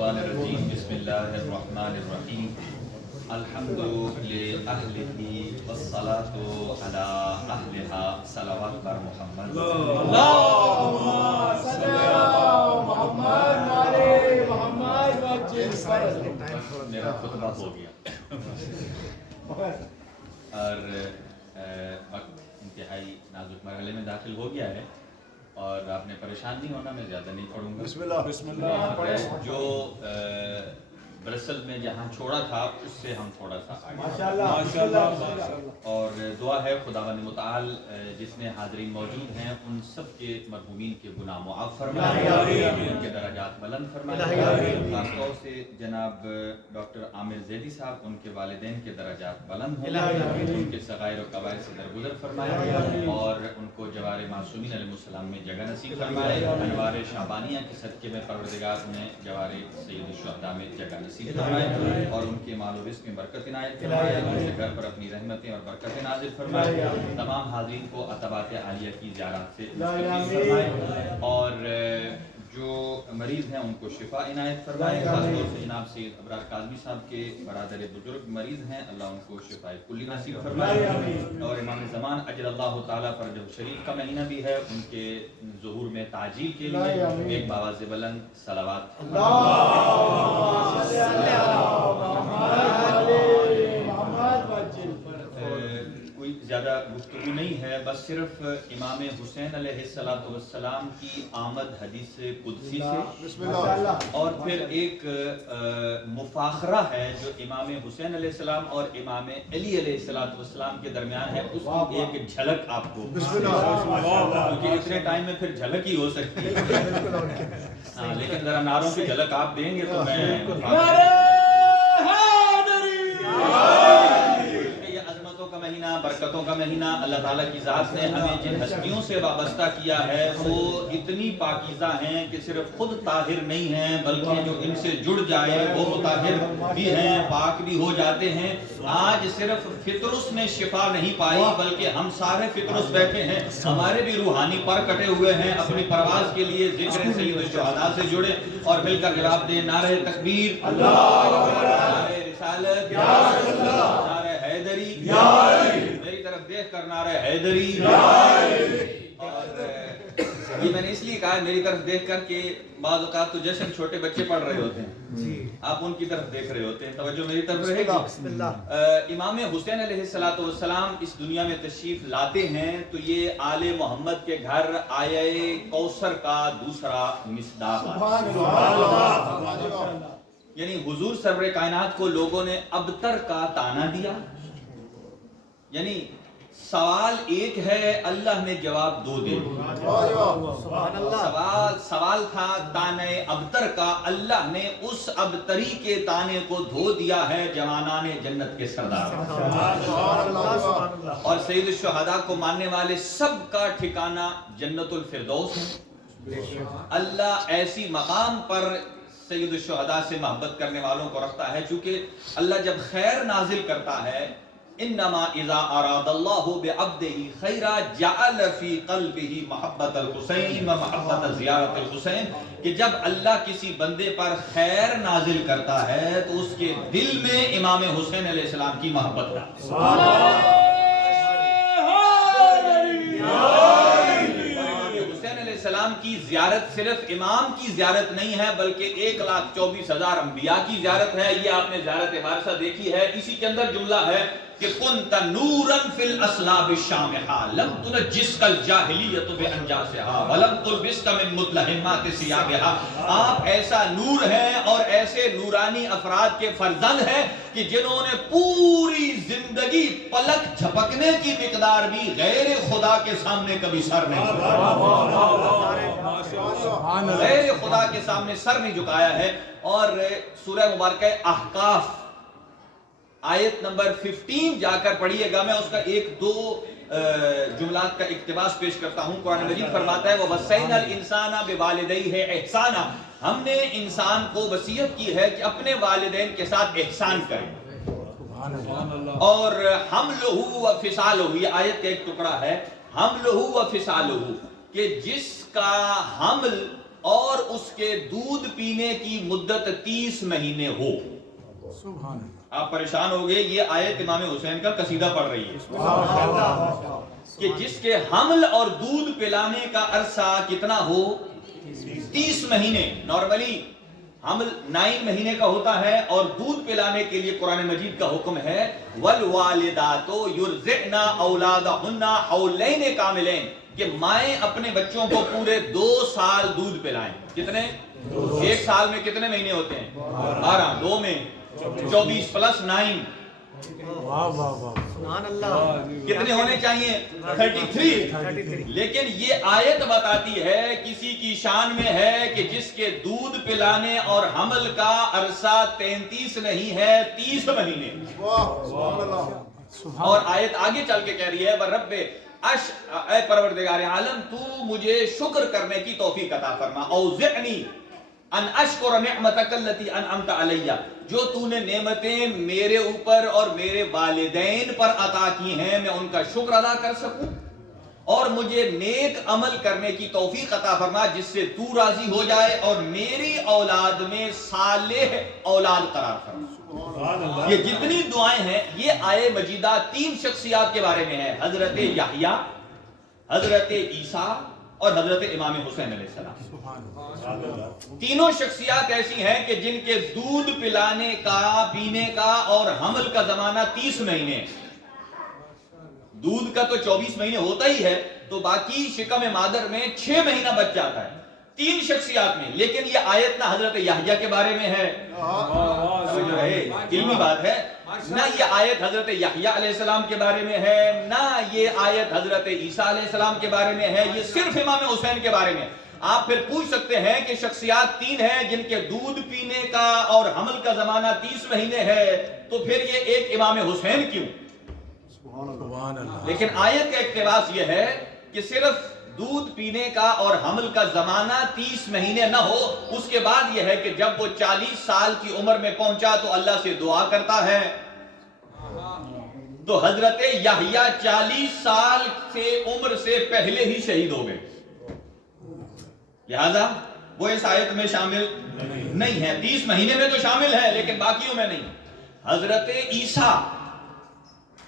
الشیطان الرجیم بسم اللہ الرحمن الرحیم الحمد لأہلہ والصلاة علی اہلہا صلوات بر محمد اللہم صلی علی محمد وعلی محمد میرا خطبہ ہو گیا اور وقت انتہائی نازک مرحلے میں داخل ہو گیا ہے اور آپ نے پریشان نہیں ہونا، میں زیادہ نہیں پڑھوں گا. بسم اللہ. جو برسل میں جہاں چھوڑا تھا اس سے ہم تھوڑا سا اور دعا ہے خداوند متعال جس میں حاضرین موجود ہیں ان سب کے مرحومین کے گناہ معاف فرمائے، ان کے درجات بلند فرمائے. خاص طور سے جناب ڈاکٹر عامر زیدی صاحب، ان کے والدین کے درجات بلند ہوں، ان کے صغائر و کبائر سے درگزر فرمائے اور ان کو جوار معصومین علیہ السلام میں جگہ نصیب فرمائے. انوار شعبانیہ کے صدقے میں پروردگار میں جوار سید الشہداء میں جگہ نصیب فرمائے اور ان کے مال و رزق میں برکت عنایت فرمائے، ان کے گھر پر اپنی رحمتیں اور برکتیں نازل فرمائے. تمام حاضرین کو عتبات عالیہ کی زیارت سے مستفید فرمائے اور جو مریض ہیں ان کو شفا عنایت فرمائے. خاص طور سے جناب سید ابرار کاظمی صاحب کے برادر بزرگ مریض ہیں، اللہ ان کو شفا کلی نصیب فرمائے. اور امام زمان اجل اللہ تعالیٰ پر جو شریف کا مہینہ بھی ہے، ان کے ظہور میں تعجیل کے لیے ایک باواز بلند صلوات. کوئی زیادہ گفتگو نہیں ہے، بس صرف امام حسین علیہ السلام کی آمد حدیث قدسی سے اور پھر ایک مفاخرہ ہے جو امام حسین علیہ السلام اور امام علی علیہ السلام کے درمیان ہے، اس کی ایک جھلک آپ کو، کیونکہ اتنے ٹائم میں پھر جھلک ہی ہو سکتی ہے. لیکن ذرا نعروں کی جھلک آپ دیں گے تو میں مہینہ برکتوں کا مہینہ، اللہ تعالیٰ کی ذات نے ہمیں جن ہستیوں سے وابستہ کیا ہے وہ اتنی پاکیزہ ہیں کہ صرف خود طاہر نہیں ہیں بلکہ جو ان سے جڑ جائے وہ مطہر بھی ہیں، پاک بھی ہو جاتے ہیں. آج صرف فطرس نے شفا نہیں پائی بلکہ ہم سارے فطرس بیٹھے ہیں، ہمارے بھی روحانی پر کٹے ہوئے ہیں. اپنی پرواز کے لیے ذکر سید الشہداء سے جڑے اور مل کر جواب دیں نعرہ تکبیر، نعرہ رسالت، نعرہ حیدری، میری طرف دیکھ کر نعرہ حیدری. اور یہ میں نے اس لیے کہا میری طرف دیکھ کر کہ بعض اوقات تو جیسے چھوٹے بچے پڑھ رہے ہوتے ہیں آپ ان کی طرف دیکھ رہے ہوتے ہیں، توجہ میری طرف رہے گی. امام حسین علیہ السلام اس دنیا میں تشریف لاتے ہیں تو یہ آل محمد کے گھر آیہ کوثر کا دوسرا مصداق ہے. یعنی حضور سرور کائنات کو لوگوں نے ابتر کا تانا دیا. یعنی سوال ایک ہے، اللہ نے جواب دو دے دیا. سوال تھا تانے ابتر کا، اللہ نے اس ابتری کے تانے کو دھو دیا ہے جوانان جنت کے سردار. اور سید الشہداء کو ماننے والے سب کا ٹھکانہ جنت الفردوس ہے. اللہ ایسی مقام پر سید الشہداء سے محبت کرنے والوں کو رکھتا ہے، چونکہ اللہ جب خیر نازل کرتا ہے انما اذا اراد اللہ بعبدہ خیرا جعل فی قلبہ محبت الحسین و محبت زیارت الحسین، کہ جب اللہ کسی بندے پر خیر نازل کرتا ہے تو اس کے دل میں امام حسین علیہ السلام کی محبت ہے. السلام کی زیارت صرف امام کی زیارت نہیں ہے بلکہ 1,24,000 انبیاء کی زیارت ہے. یہ آپ نے زیارت وارثہ دیکھی ہے، اسی کے اندر جملہ ہے کہ کنت نورا فی الاسلاب الشامحہ لم تنجسک الجاہلیت بانجاسہا ولم تلبسک من مدلہمات ثیابہا. آپ ایسا نور ہیں اور ایسے نورانی افراد کے فرزند ہیں کہ جنہوں نے پوری زندگی پلک جھپکنے کی مقدار بھی غیر خدا کے سامنے کبھی سر نہیں غیر خدا کے سامنے سر نہیں جھکایا ہے. اور سورہ مبارکہ احقاف آیت نمبر 15 جا کر پڑھیے گا، میں اس کا ایک دو جملات کا اقتباس پیش کرتا ہوں. قرآن مجید فرماتا ہے وَوَصَّيْنَا الْإِنسَانَ بِوَالِدَيْهِ اِحْسَانًا، ہم نے انسان کو وصیت کی ہے کہ اپنے والدین کے ساتھ احسان کریں. اور حملہ و فصالہ، یہ آیت کا ایک ٹکڑا ہے، حملہ و فصالہ، کہ جس کا حمل اور اس کے دودھ پینے کی مدت 30 مہینے ہو. سبحان اللہ. آپ پریشان ہو گئے، یہ آیت امام حسین کا قصیدہ پڑھ رہی ہے کہ جس کے حمل اور دودھ پلانے کا عرصہ کتنا ہو، 30 مہینے. نارملی حمل 9 مہینے کا ہوتا ہے اور دودھ پلانے کے لیے قرآن مجید کا حکم ہے والوالدات یرضعن اولادہن حولین کاملین، کہ مائیں اپنے بچوں کو پورے 2 سال دودھ پلائیں. کتنے؟ 1 سال میں کتنے مہینے ہوتے ہیں؟ 12. 2 میں 24 پلس 9 واہ واہ واہ. سبحان اللہ. کتنے ہونے چاہیے؟ 33. لیکن یہ آیت بتاتی ہے کسی کی شان میں ہے کہ جس کے دودھ پلانے اور حمل کا عرصہ 33 نہیں ہے، 30 مہینے. اور آیت آگے چل کے کہہ رہی ہے وَرَبِّ اے پروردگار عالم تو مجھے شکر کرنے کی توفیق عطا فرما. اوزعنی ان اشکر نعمتک التی انعمت علیہ، جو تو نے نعمتیں میرے اوپر اور میرے والدین پر عطا کی ہیں میں ان کا شکر ادا کر سکوں، اور مجھے نیک عمل کرنے کی توفیق عطا فرما جس سے تو راضی ہو جائے، اور میری اولاد میں صالح اولاد قرار فرما. یہ جتنی دعائیں ہیں یہ آیے مجیدہ 3 شخصیات کے بارے میں ہے، حضرت یحییٰ، حضرت عیسیٰ اور حضرت امام حسین علیہ السلام. تینوں شخصیات ایسی ہیں کہ جن کے دودھ پلانے کا، پینے کا اور حمل کا زمانہ 30 مہینے. دودھ کا تو 24 مہینے ہوتا ہی ہے، تو باقی شکم مادر میں 6 مہینہ بچ جاتا ہے 3 شخصیات میں. لیکن یہ آیت نہ حضرت یحییٰ کے بارے میں ہے، جو ہے علمی بات ہے، نہ یہ آیت حضرت یحییٰ علیہ السلام کے بارے میں ہے، نہ یہ آیت حضرت عیسیٰ علیہ السلام کے بارے میں ہے، یہ صرف امام حسین کے بارے میں. آپ پھر پوچھ سکتے ہیں کہ شخصیات 3 ہیں جن کے دودھ پینے کا اور حمل کا زمانہ 30 مہینے ہے، تو پھر یہ ایک امام حسین کیوں؟ لیکن آیت کا اقتباس یہ ہے کہ صرف دودھ پینے کا اور حمل کا زمانہ 30 مہینے نہ ہو، اس کے بعد یہ ہے کہ جب وہ 40 سال کی عمر میں پہنچا تو اللہ سے دعا کرتا ہے. تو حضرت یحییٰ 40 سال سے عمر سے پہلے ہی شہید ہو گئے، لہذا وہ اس آیت میں شامل نہیں ہے. 30 مہینے میں تو شامل ہے لیکن باقیوں میں نہیں. حضرت عیسیٰ،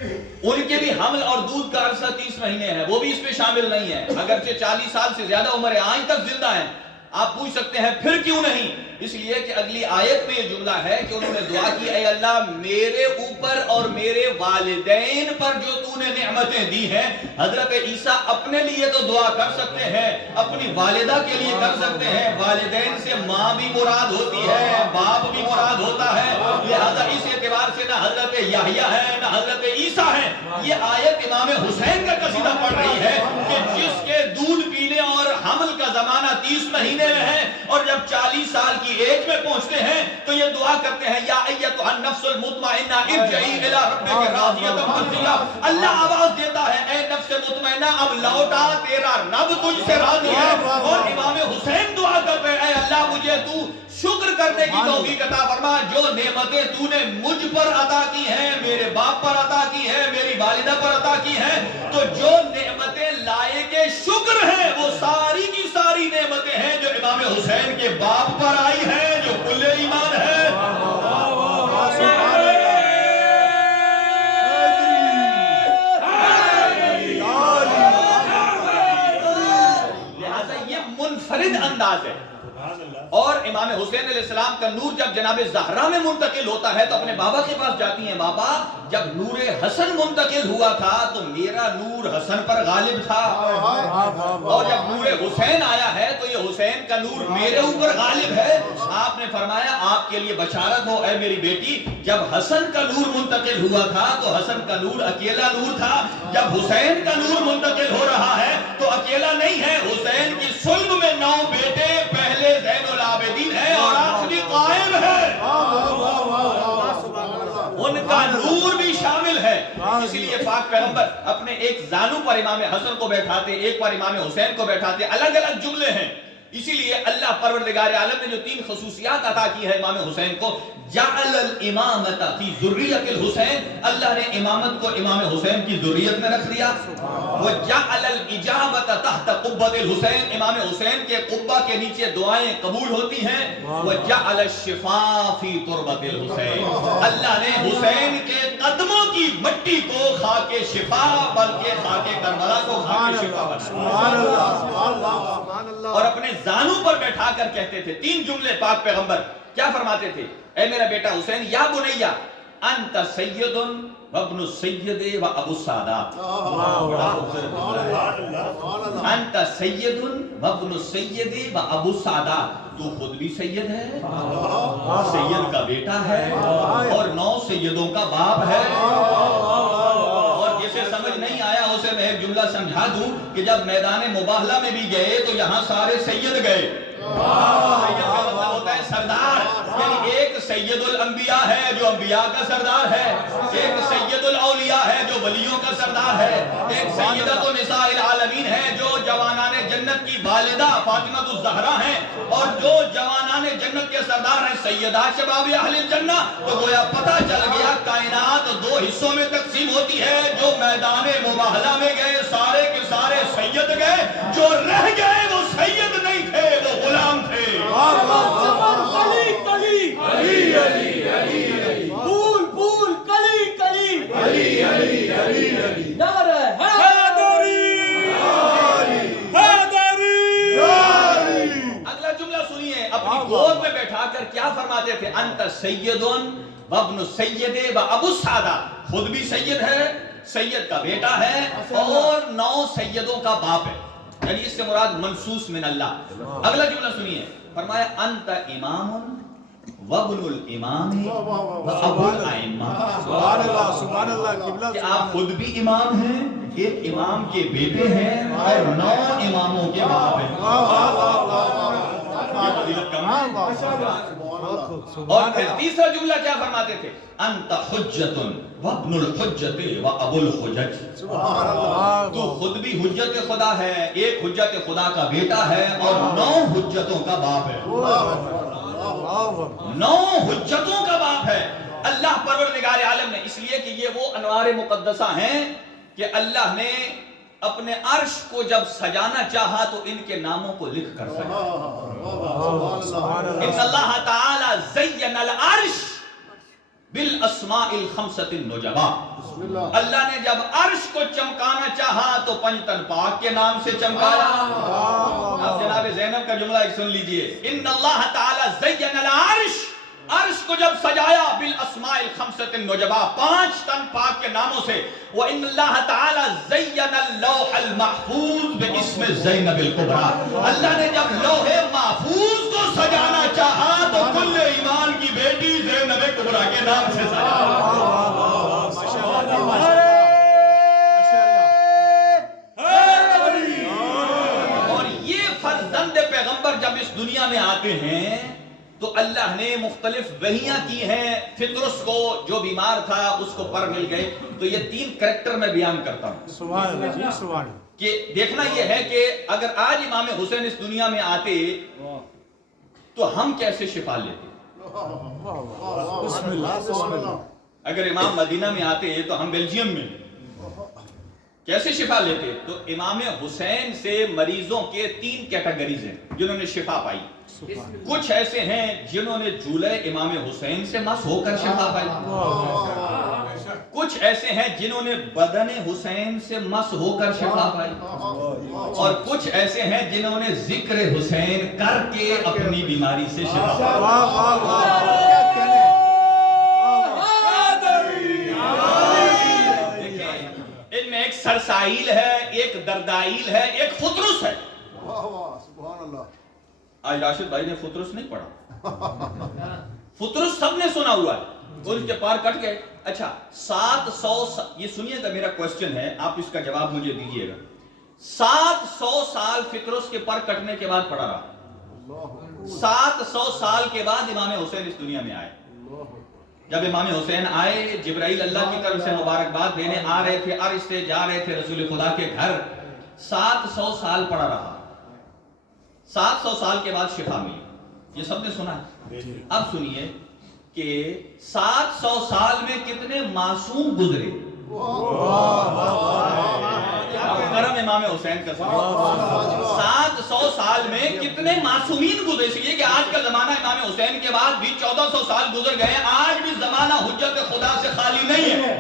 ان کے بھی حمل اور دودھ کا عرصہ 30 مہینے ہے، وہ بھی اس میں شامل نہیں ہے، اگرچہ 40 سال سے زیادہ عمر ہے، آج تک زندہ ہیں. آپ پوچھ سکتے ہیں پھر کیوں نہیں؟ اس لیے کہ اگلی آیت میں یہ جملہ ہے کہ انہوں نے دعا کی اے اللہ میرے اوپر اور میرے والدین پر جو تو نے نعمتیں دی ہیں. حضرت عیسیٰ اپنے لیے تو دعا کر سکتے ہیں، اپنی والدہ کے لیے کر سکتے ہیں، والدین سے ماں بھی مراد ہوتی ہے، باپ بھی مراد ہوتا ہے، لہذا اس اعتبار سے نہ حضرت یحییٰ ہے نہ حضرت عیسیٰ ہے. یہ آیت امام حسین کا قصیدہ پڑھ رہی ہے کہ جس کے دودھ پینے اور حمل کا زمانہ 30 مہینے میں ہے، اور جب 40 سال کی ایج میں پہنچتے ہیں تو یہ دعا کرتے ہیں یا ایتھا النفس المطمئنہ ارجعی الی ربک راضیۃ مرضیہ. اللہ آواز دیتا ہے اے نفس مطمئنہ اب لوٹا، تیرا رب تجھ سے راضی ہے. اور امام حسین دعا کرتے ہیں اے اللہ مجھے تو شکر کرنے کی توفیق عطا فرما، جو نعمتیں تو نے مجھ پر عطا کی ہیں، میرے باپ پر عطا کی ہیں، میری والدہ پر عطا کی ہیں. تو جو نعمتیں لائق شکر ہیں وہ ساری کی ساری نعمتیں ہیں جو امام حسین کے باپ پر آئی ہیں، جو کل ایمان ہے. لہذا یہ منفرد انداز ہے. اور امام حسین علیہ السلام کا نور جب جناب زہرا میں منتقل ہوتا ہے تو اپنے بابا کے پاس جاتی ہیں، بابا جب نور حسن منتقل ہوا تھا تو میرا نور حسن پر غالب تھا، اور جب نور حسین آیا ہے تو یہ حسین کا نور میرے اوپر غالب ہے. آپ نے فرمایا آپ کے لیے بشارت ہو اے میری بیٹی، جب حسن کا نور منتقل ہوا تھا تو حسن کا نور اکیلا نور تھا، جب حسین کا نور منتقل ہو رہا ہے تو اکیلا نہیں ہے، حسین کی صلب میں 9 بیٹے، پہلے زین العابدین ہے اور آخری قائم ہے. ان کا نور بھی شامل ہے. اسی لیے پاک پیغمبر اپنے ایک زانو پر امام حسن کو بیٹھاتے، ایک پر امام حسین کو بیٹھاتے، الگ الگ جملے ہیں اسی لیے اللہ پروردگار عالم نے جو 3 خصوصیات عطا کی ہے امام حسین کو، جعل الامامۃ فی ذریۃ الحسین، اللہ نے امامت کو امام حسین کی ذریت میں رکھ دیا، وجعل الاجابۃ تحت قبۃ الحسین، امام حسین کے قبہ کے نیچے دعائیں قبول ہوتی ہیں، وجعل الشفاء فی تربۃ الحسین، اللہ نے حسین کے قدموں کی مٹی کو خاک شفا بلکہ خاک کربلا کو خاک شفا بنا، اور اپنے زانوں پر بیٹھا کر کہتے تھے 3 جملے پاک پیغمبر کیا فرماتے تھے؟ اے میرا بیٹا حسین، یا بنیا انت سید و ابن السید و ابو السادات، انت سید و ابن السید و ابو السادات، تو خود بھی سید ہے، سید کا بیٹا ہے، اور 9 سیدوں کا باپ ہے۔ اور جسے سمجھ نہیں آیا اسے میں ایک جملہ سمجھا دوں کہ جب میدان مباہلہ میں بھی گئے تو یہاں سارے سید گئے، سید کا مطلب ہوتا ہے سردار، یعنی ایک سید الانبیاء ہے جو انبیاء کا سردار ہے، ایک سید الاولیاء ہے جو ولیوں کا سردار ہے، ایک سیدۃ نساء العالمین ہے جو جوانان جنت کی والدہ فاطمہ الزہرا ہیں، اور جو جوانان جنت کے سردار ہیں سیدہ شباب اہل الجنہ۔ تو گویا پتہ چل گیا کائنات 2 حصوں میں تقسیم ہوتی ہے، جو میدان مباہلہ میں گئے سارے کے سارے سید گئے، جو رہ گئے وہ سید نہیں تھے، وہ غلام تھے۔ اگلا جملہ سنیے، اپنی گود میں بیٹھا کر کیا فرماتے تھے؟ انت سید و ابن السید و ابو السادات، خود بھی سید ہے، سید کا بیٹا ہے، اور 9 سیدوں کا باپ ہے، یعنی اس سے مراد منصوص من اللہ۔ اگلا جملہ سنیے، فرمایا انت امام وابن الامام وابو الائمہ، سبحان اللہ، کہ آپ خود بھی امام ہیں، ایک امام کے بیٹے ہیں، اور 9 اماموں کے باپ ہیں۔ اور پھر تیسرا جملہ کیا فرماتے تھے؟ انت حجت وابن الحجت وابو الحجج، تو خود بھی حجت خدا ہے، ایک حجت خدا کا بیٹا ہے، اور 9 حجتوں کا باپ ہے، 9 حجتوں کا باپ ہے اللہ پروردگار عالم نے۔ اس لیے کہ یہ وہ انوار مقدسہ ہیں کہ اللہ نے اپنے عرش کو جب سجانا چاہا تو ان کے ناموں کو لکھ کر سجایا۔ ان اللہ تعالی زین العرش بالاسماء الخمسۃ النجباء، اللہ نے جب عرش کو چمکانا چاہا تو 5 تن پاک کے نام سے چمکایا۔ اب جناب زینب کا جملہ ایک سن لیجئے، ان اللہ تعالی زین العرش، عرش کو جب سجایا بالاسماء الخمسۃ النجباء، 5 تن پاک کے ناموں سے، وَإِنَّ اللَّهَ تَعَالَى زَيَّنَ اللَّوْحَ الْمَحْفُوظ بِاسْمِ زینب الکبریٰ، اللہ نے جب لوح محفوظ کو سجانا چاہا تو کل ایمان کی بیٹی زینب کبریٰ کے نام سے سجایا۔ اور یہ فرزند پیغمبر جب اس دنیا میں آتے ہیں تو اللہ نے مختلف وحیاں کی ہیں، فطرس کو جو بیمار تھا اس کو پر مل گئے۔ تو یہ 3 کریکٹر میں بیان کرتا ہوں، سبحان اللہ، سبحان اللہ، کہ دیکھنا یہ ہے کہ اگر آج امام حسین اس دنیا میں آتے تو ہم کیسے شفا لیتے؟ بسم اللہ، بسم اللہ، اگر امام مدینہ میں آتے تو ہم بیلجیم میں کیسے شفا لیتے؟ تو امام حسین سے مریضوں کے 3 کیٹیگریز ہیں جنہوں نے شفا پائی۔ کچھ ایسے ہیں جنہوں نے جولے امام حسین سے مس ہو کر شفا پائی، کچھ ایسے ہیں جنہوں نے بدن حسین سے مس ہو کر شفا پائی، اور کچھ ایسے ہیں جنہوں نے ذکر حسین کر کے اپنی بیماری سے شفا پائی۔ ان میں ایک سرسائیل ہے، ایک دردائیل ہے، ایک فطرس ہے۔ آج راشد بھائی نے فطرس نہیں پڑھا، فطرس سب نے سنا ہوا ہے، اور اس کے پار کٹ گئے۔ اچھا 700، یہ سنیے گا میرا کوسچن ہے، آپ اس کا جواب مجھے دیجئے گا۔ 700 سال فطرس کے پر کٹنے کے بعد پڑا رہا، 700 سال کے بعد امام حسین اس دنیا میں آئے۔ جب امام حسین آئے، جبرائیل اللہ کی طرف سے مبارکباد دینے آ رہے تھے، عرش سے جا رہے تھے رسول خدا کے گھر، 700 سال پڑا رہا۔ 700 سال کے بعد شفا ملی. یہ سب نے سنا ہے. اب سنیے کہ 700 سال میں کتنے معصوم گزرے. کرم امام حسین کا 700 سال میں کتنے معصومین گزرے. اس لیے کہ آج کا زمانہ امام حسین کے بعد بھی 1400 سال گزر گئے. آج بھی زمانہ حجت خدا سے خالی نہیں ہے,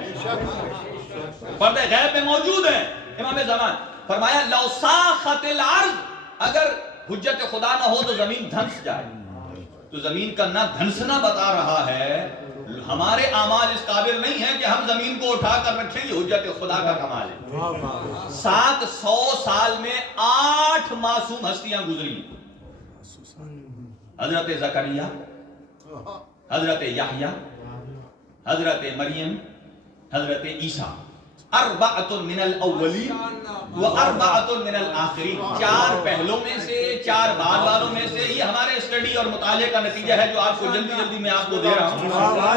پردہ غیب میں موجود ہے. امام زمان فرمایا لو ساخت الارض, اگر حجت خدا نہ ہو تو زمین دھنس جائے. تو زمین کا نہ دھنسنا بتا رہا ہے ہمارے اعمال اس قابل نہیں ہیں کہ ہم زمین کو اٹھا کر رکھیں. یہ حجت خدا کا کمال ہے. 700 سال میں 8 معصوم ہستیاں گزری. حضرت زکریا, حضرت یحییٰ, حضرت مریم, حضرت عیسیٰ. اربعۃ من الاولین و اربعۃ من الاخرین. 4 پہلوں میں سے, 4 بعد والوں میں سے. یہ ہمارے اسٹڈی اور مطالعے کا نتیجہ ہے جو آپ کو جلدی جلدی میں آپ کو دے رہا ہوں.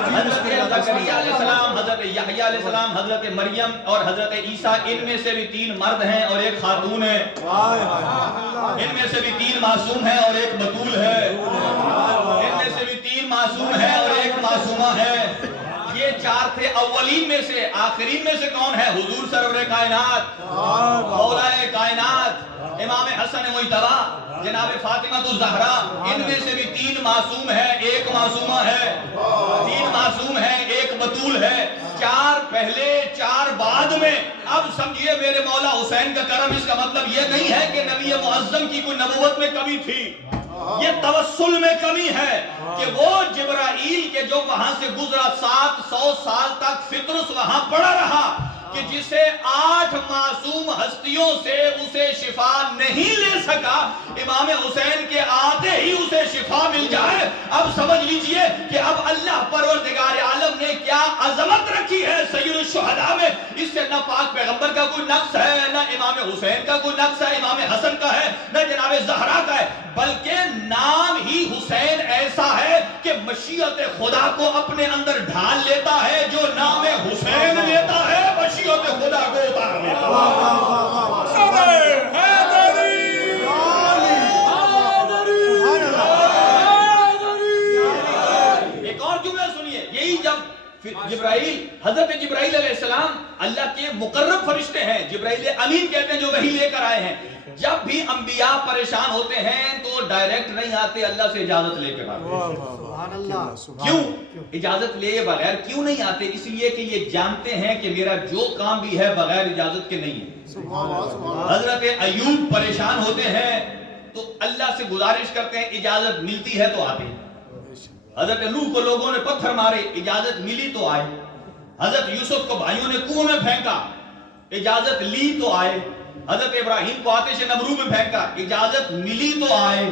حضرت زکریا علیہ السلام, حضرت یحییٰ علیہ السلام, حضرت مریم اور حضرت عیسیٰ, ان میں سے بھی 3 مرد ہیں اور 1 خاتون ہے. ان میں سے بھی 3 معصوم ہیں اور 1 بتول ہے. ان میں سے بھی 3 معصوم ہیں اور 1 معصومہ ہے. یہ 4 تھے. اولین میں سے, آخرین میں سے کون ہے؟ حضور سرور کائنات, مولا کائنات, امام حسن مجتبی, جناب فاطمہ الزہرا. ان میں سے بھی 3 معصوم ہیں, 1 معصومہ ہے. 3 معصوم ہیں, 1 بتول ہے. 4 پہلے, 4 بعد میں. اب سمجھیے میرے مولا حسین کا کرم. اس کا مطلب یہ نہیں ہے کہ نبی معظم کی کوئی نبوت میں کمی تھی. یہ توسل میں کمی ہے کہ وہ جبرائیل کے جو وہاں سے گزرا 700 سال تک فطرس وہاں پڑا رہا کہ جسے 8 معصوم ہستیوں سے اسے شفا نہیں لے سکا, امام حسین کے آتے ہی اسے شفا مل جائے. اب سمجھ لیجئے کہ اب اللہ پروردگار عالم نے کیا عظمت رکھی ہے سید الشہداء میں. اس سے نہ پاک پیغمبر کا کوئی نقص ہے, نہ امام حسین کا کوئی نقص ہے, امام حسن کا ہے, نہ جناب زہرا کا ہے, بلکہ نام ہی حسین ایسا ہے کہ مشیت خدا کو اپنے اندر ڈھال لیتا ہے. جو نام حسین لیتا ہے مشیت خدا کو اتار لیتا ہے. ایک اور جملہ سنیے. یہی جب جبرائیل, حضرت جبرائیل علیہ السلام اللہ کے مقرب فرشتے ہیں, جبرائیل امین کہتے ہیں, جو وحی لے کر آئے ہیں. جب بھی انبیاء پریشان ہوتے ہیں تو ڈائریکٹ نہیں آتے, اللہ سے اجازت لے کے آتے. کیوں اجازت لے بغیر کیوں نہیں آتے؟ اس لیے کہ یہ جانتے ہیں کہ میرا جو کام بھی ہے بغیر اجازت کے نہیں ہے. حضرت ایوب پریشان ہوتے ہیں تو اللہ سے گزارش کرتے ہیں, اجازت ملتی ہے تو آتے ہیں. حضرت نوح کو لوگوں نے پتھر مارے, اجازت ملی تو آئے. حضرت یوسف کو بھائیوں نے کنویں میں پھینکا, اجازت لی تو آئے. حضرت ابراہیم کو آتش نمرود میں پھینکا, اجازت ملی تو آئے.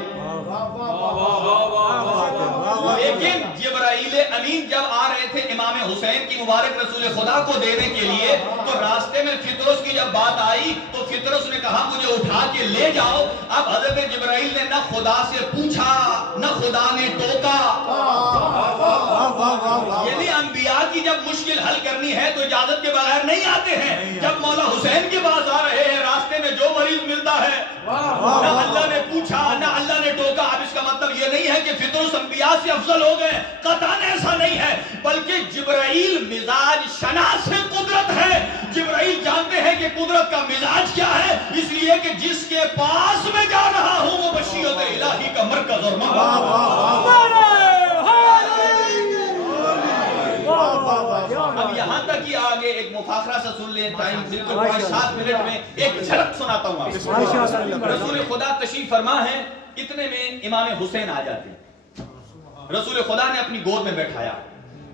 لیکن جبرائیل امین جب آ رہے تھے امام حسین کی مبارک رسول خدا کو دینے کے لیے, تو راستے میں فطرس کی جب بات آئی تو فطرس نے کہا مجھے اٹھا کے لے جاؤ. اب حضرت جبرائیل نے نہ خدا سے پوچھا نہ خدا نے ٹوکا. یعنی انبیاء کی جب مشکل حل کرنی ہے تو اجازت کے بغیر نہیں آتے ہیں. جب مولا حسین کے پاس آ رہے ہیں, راستے میں جو مریض ملتا ہے نہ اللہ نے پوچھا نہ اللہ نے ٹوکا. اب اس کا مطلب یہ نہیں ہے کہ فطرس انبیاء سے افضل ہو گئے, قطعاً ایسا نہیں ہے, بلکہ جبرائیل مزاج شناس قدرت ہے. جبرائیل جانتے ہیں کہ قدرت کا مزاج کیا ہے, اس لیے کہ جس کے پاس میں جا رہا ہوں وہ مشیت الہی کا مرکز اور اب یہاں تک ہی آگے ایک مفاخرہ سے سن لیں, ٹائم بالکل 7 منٹ میں ایک جھلک سناتا ہوں آپ کو. رسول خدا تشریف فرما ہے, اتنے میں امام حسین آ جاتے ہیں. رسول خدا نے اپنی گود میں بیٹھایا,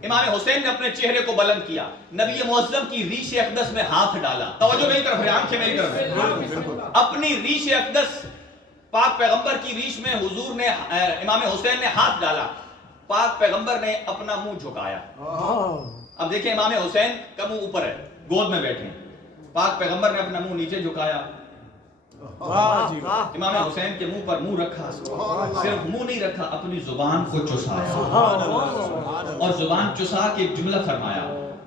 امام حسین نے اپنے چہرے کو بلند کیا, نبی معظم کی ریش اقدس میں ہاتھ ڈالا. توجہ میری طرف ہے, آنکھیں میری طرف ہے. اپنی ریش اقدس پاک پیغمبر کی ریش میں حضور نے, امام حسین نے ہاتھ ڈالا. پاک پیغمبر نے اپنا منہ جھکایا. اب دیکھیں امام حسین کا منہ اوپر ہے, گود میں بیٹھے, پاک پیغمبر نے اپنا منہ نیچے جھکایا. امام حسین کے منہ پر منہ رکھا, صرف منہ نہیں رکھا, اپنی زبان کو چسایا اور زبان چسا کے ایک جملہ فرمایا,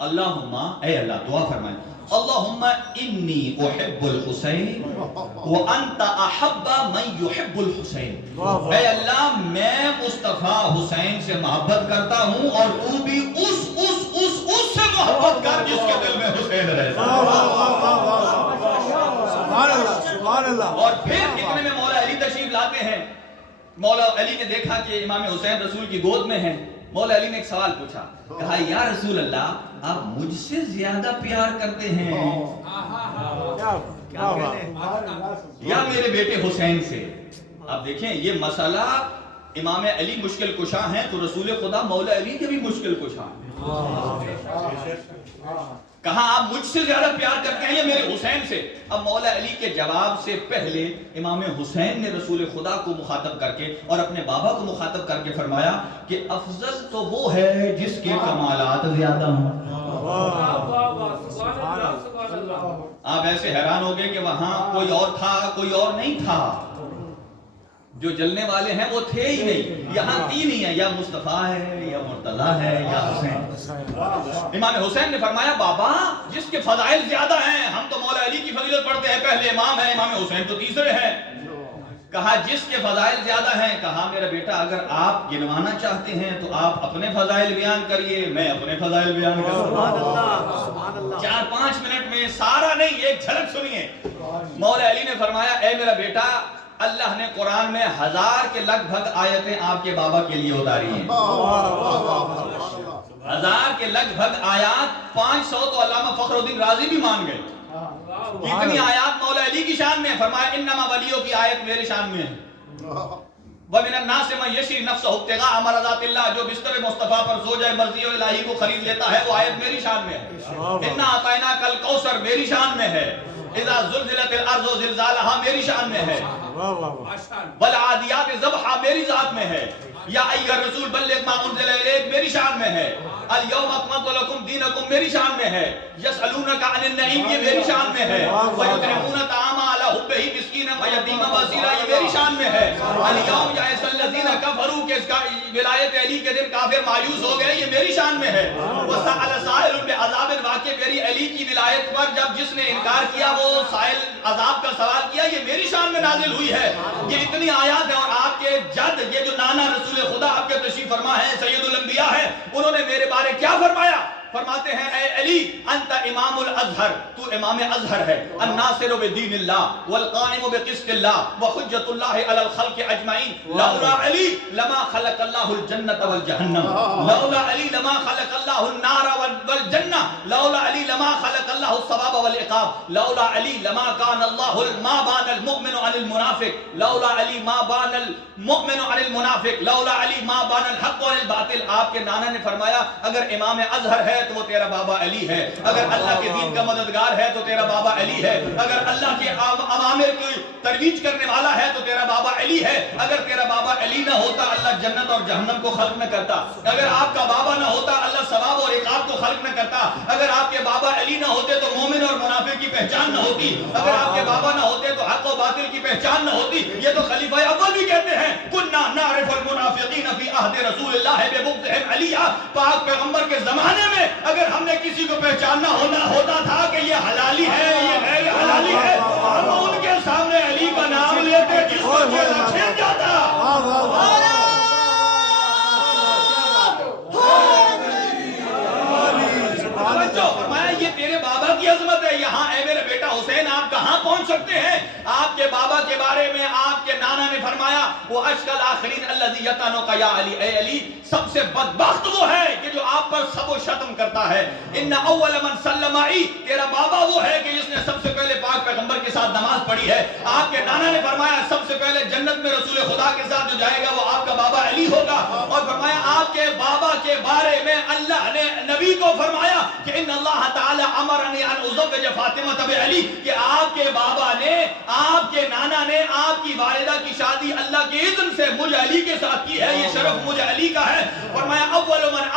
اللہم, اے اللہ, دعا فرمائے, اللہم انی احب الحسین وانت احب من یحب الحسین، اے اللہ میں مصطفیٰ حسین سے محبت کرتا ہوں اور تو بھی اس سے محبت کر جس کے دل میں حسین رہتا ہے۔ اور پھر اتنے میں مولا علی تشریف لاتے ہیں۔ مولا علی نے دیکھا کہ امام حسین رسول کی گود میں ہیں۔ مولا علی نے ایک سوال پوچھا، کہا یا رسول اللہ آپ مجھ سے زیادہ پیار کرتے ہیں یا میرے بیٹے حسین سے؟ اب دیکھیں یہ مسئلہ امام علی مشکل کشا ہیں تو رسول خدا مولا علی کے بھی مشکل کشا ہیں۔ کہا آپ مجھ سے زیادہ پیار کرتے ہیں یا میرے حسین سے؟ اب مولا علی کے جواب سے پہلے امام حسین نے رسول خدا کو مخاطب کر کے اور اپنے بابا کو مخاطب کر کے فرمایا کہ افضل تو وہ ہے جس کے کمالات زیادہ ہوں۔ آپ ایسے حیران ہو گئے کہ وہاں کوئی اور تھا کوئی اور نہیں تھا، جو جلنے والے ہیں وہ تھے ہی نہیں، یہاں تین ہی ہیں، یا مصطفیٰ ہے یا مرتضیٰ ہے یا حسین۔ امام حسین نے فرمایا بابا جس کے فضائل زیادہ ہیں، ہم تو مولا علی کی فضیلت پڑھتے ہیں، پہلے امام ہیں، امام حسین تو تیسرے ہیں۔ کہا جس کے فضائل زیادہ ہیں، کہا میرا بیٹا اگر آپ گنوانا چاہتے ہیں تو آپ اپنے فضائل بیان کریے، میں اپنے فضائل بیان کروں۔ 4-5 منٹ میں سارا نہیں، ایک جھلک سنیے۔ مولا علی نے فرمایا اے میرا بیٹا اللہ نے قرآن میں 1000 کے لگ بھگ آیتیں آپ کے بابا کے لیے اتاری ہیں۔ 1000 کے لگ بھگ آیات، 500 تو علامہ فخر الدین رازی بھی مان گئے۔ کتنی آیات مولا علی کی شان میں؟ فرمایا انما ولیوں کی آیت میرے شان میں ہے۔ وَمِنَ النَّاسِ مَن يَشْرِي نَفْسَهُ ابْتِغَاءَ مَرْضَاتِ اللَّهِ، جو بستر مصطفیٰ پر زوجہ مرضی اور الہی کو خرید لیتا ہے وہ آیت میری شان میں ہے۔ اِنَّا أَعْطَيْنَاكَ الْكَوْثَرَ میری شان میں ہے۔ اِذَا زُلْزِلَتِ الْأَرْضُ زِلْزَالَهَا میری شان میں ہے۔ وَالْعَادِيَاتِ ضَبْحًا میری ذات میں ہے۔ یا ایھا الرسول بلغ ما انزل الیک میری شان میں ہے۔ اليوم اکملت لکم دینکم میری شان میں ہے۔ یسألونک عن النعیم یہ میری شان میں ہے۔ وَيُطْعِمُونَ الطَّعَامَ عَلَى حُبِّهِ مسکینا ویتیما واسیرا یہ میری شان میں ہے۔ اليوم یئس الذین کفروا کہ اس کا ولایت علی کے دن کافر مایوس ہو گئے یہ میری شان میں ہے۔ وَسَأَلَ سَائِلٌ بِعَذَابٍ واقع میری علی کی ولایت پر جب جس نے انکار کیا وہ سائل عذاب کا سوال کیا یہ میری شان میں نازل ہوئی ہے۔ یہ اتنی آیات ہیں اور آپ کے جد یہ جو نانا رسول خدا آپ کے تشریف فرما ہے سید الانبیاء ہے، انہوں نے میرے بارے کیا فرمایا؟ فرماتے ہیں اے علی انت امام الازہر، تو امام ازہر ہے، الناصر بدین اللہ والقائم بقسط اللہ وحجت اللہ علی الخلق اجمعین، لولا علی لما خلق اللہ الجنت والجہنم، لولا علی لما خلق اللہ النار والجنہ، لولا علی لما خلق اللہ الثواب والعقاب، لولا علی لما کان اللہ ما بان المؤمن عن المنافق، لولا علی ما بان المؤمن عن المنافق، لولا علی ما بان الحق عن الباطل۔ آپ کے نانا نے فرمایا اگر امام ازہر ہے تو وہ تیرا بابا علی ہے، اگر اللہ کے دین کا مددگار ہے تو تیرا بابا علی ہے، اگر اللہ کے اوامر کی ترویج کرنے والا ہے تو تیرا بابا علی ہے۔ اگر تیرا بابا علی نہ ہوتا اللہ جنت اور جہنم کو خلق نہ کرتا، اگر آپ کا بابا نہ ہوتا اللہ ثواب اور عقاب کو خلق نہ کرتا، اگر آپ کے بابا علی نہ ہوتے تو مومن اور منافق کی پہچان نہ ہوتی، اگر آپ کے بابا نہ ہوتے تو حق و باطل کی پہچان نہ ہوتی۔ یہ تو خلیفہ اول بھی کہتے ہیں کنا نعرف المنافقین فی عہد رسول اللہ ببغضہم علیہ، پاک پیغمبر کے زمانے میں اگر ہم نے کسی کو پہچاننا ہوتا تھا کہ یہ حلالی ہے یہ غیر حلالی ہے، ہم ان کے سامنے علی کا نام لیتے جس کو چیزا چھن جاتا۔ فرمایا یہ تیرے بابا کی عظمت ہے، یہاں اے میرے بیٹا حسین آپ کہاں پہنچ سکتے ہیں؟ آپ کے بابا کے بارے میں آپ کے نانا نے فرمایا وہ اشکل آخرین الذی یطعنک یا علی، اے علی سب سے بدبخت وہ ہے کہ جو آپ پر سب و شتم کرتا ہے۔ ان اول من سلم عی، تیرا بابا وہ ہے کہ جس نے سب سے پہلے پاک پیغمبر کے ساتھ نماز پڑھی ہے۔ آپ کے نانا نے فرمایا سب سے پہلے جنت میں رسول خدا کے ساتھ جو جائے گا وہ آپ کا بابا علی ہوگا، اور فرمایا آپ کے بابا کے بارے میں اللہ نے نبی کو فرمایا کہ ان اللہ تعالی امرنی ان ازوج فاطمہ بعلی، کہ آپ کے بابا نے آپ کے نانا نے آپ کی والدہ کی شادی اللہ کے اذن سے مجھ علی کے ساتھ کی ہے، یہ شرف مجھ علی کا ہے۔ فرمایا اول من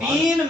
3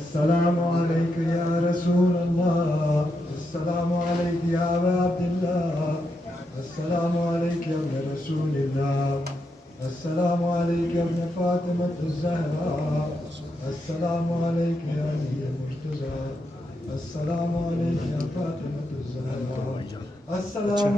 السلام عليك يا رسول الله، السلام عليك يا أبا عبد الله، السلام عليك يا ابن رسول الله، السلام عليك يا ابن فاطمة الزهراء، السلام عليك يا علي المرتضى، السلام عليك يا فاطمة الزهراء، السلام